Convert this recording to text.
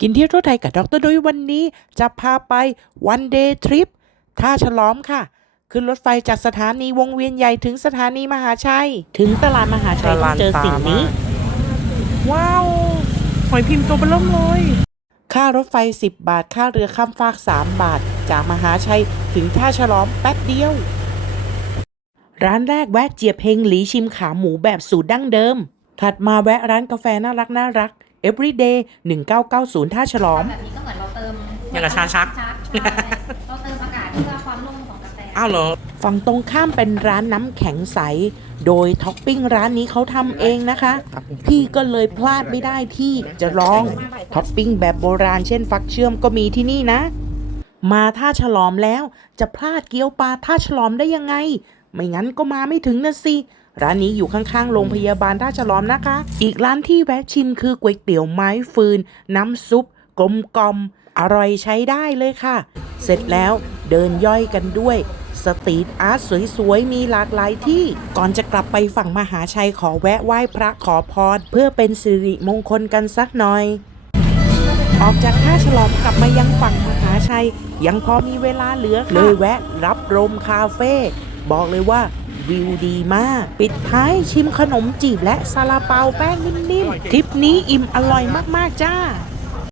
กินเที่ยวทั่วไทยกับดรดุยวันนี้ จะพาไปวันเดย์ทริปท่าฉลอมค่ะ ขึ้นรถไฟจากสถานีวงเวียนใหญ่ถึงสถานีมหาชัย ถึงตลาดมหาชัยต้องเจอสิ่งนี้ ว้าว หอยพิมพ์ตัวเบลเริ่มเลย ค่ารถไฟ 10 บาท ค่าเรือข้ามฟาก 3 บาท จากมหาชัยถึงท่าฉลอมแป๊บเดียว ร้านแรกแวะเจียบเฮงหลีชิมขาหมูแบบสูตรดั้งเดิม ถัดมาแวะร้านกาแฟน่ารักน่ารัก Everyday 1990 ท่าฉลอม แบบนี้ก็เหมือนเราเติมอย่างกับชาชัก ใช่เราเติมอากาศเพื่อความนุ่มของกาแฟ อ้าวเหรอ ฝั่งตรงข้ามเป็นร้านน้ำแข็งใส โดยท็อปปิ้งร้านนี้เขาทำเองนะคะ พี่ก็เลยพลาดไม่ได้ที่จะลองท็อปปิ้งแบบโบราณเช่นฟักเชื่อมก็มีที่นี่นะ มาท่าฉลอมแล้วจะพลาดเกี๊ยวปลาท่าฉลอมได้ยังไง ไม่งั้นก็มาไม่ถึงนะสิ ร้านนี้อยู่ข้างๆ โรงพยาบาลท่าฉลอมนะคะ อีกร้านที่แวะชิมคือก๋วยเตี๋ยวไม้ฟืน น้ำซุปกลมกลอมอร่อยใช้ได้เลยค่ะ เสร็จแล้วเดินย่อยกันด้วย สตรีทอาร์ตสวยๆ มีหลากหลายที่ ก่อนจะกลับไปฝั่งมหาชัยขอแวะไหว้พระขอพรเพื่อเป็นสิริมงคลกันสักหน่อย ออกจากท่าฉลอมกลับมายังฝั่งมหาชัย ยังพอมีเวลาเหลือค่ะเลยแวะรับลมคาเฟ่บอกเลยว่า วิวดีมาก ปิดท้ายชิมขนมจีบและซาลาเปาแป้งนิ่มๆ ทริปนี้อิ่มอร่อยมากๆจ้า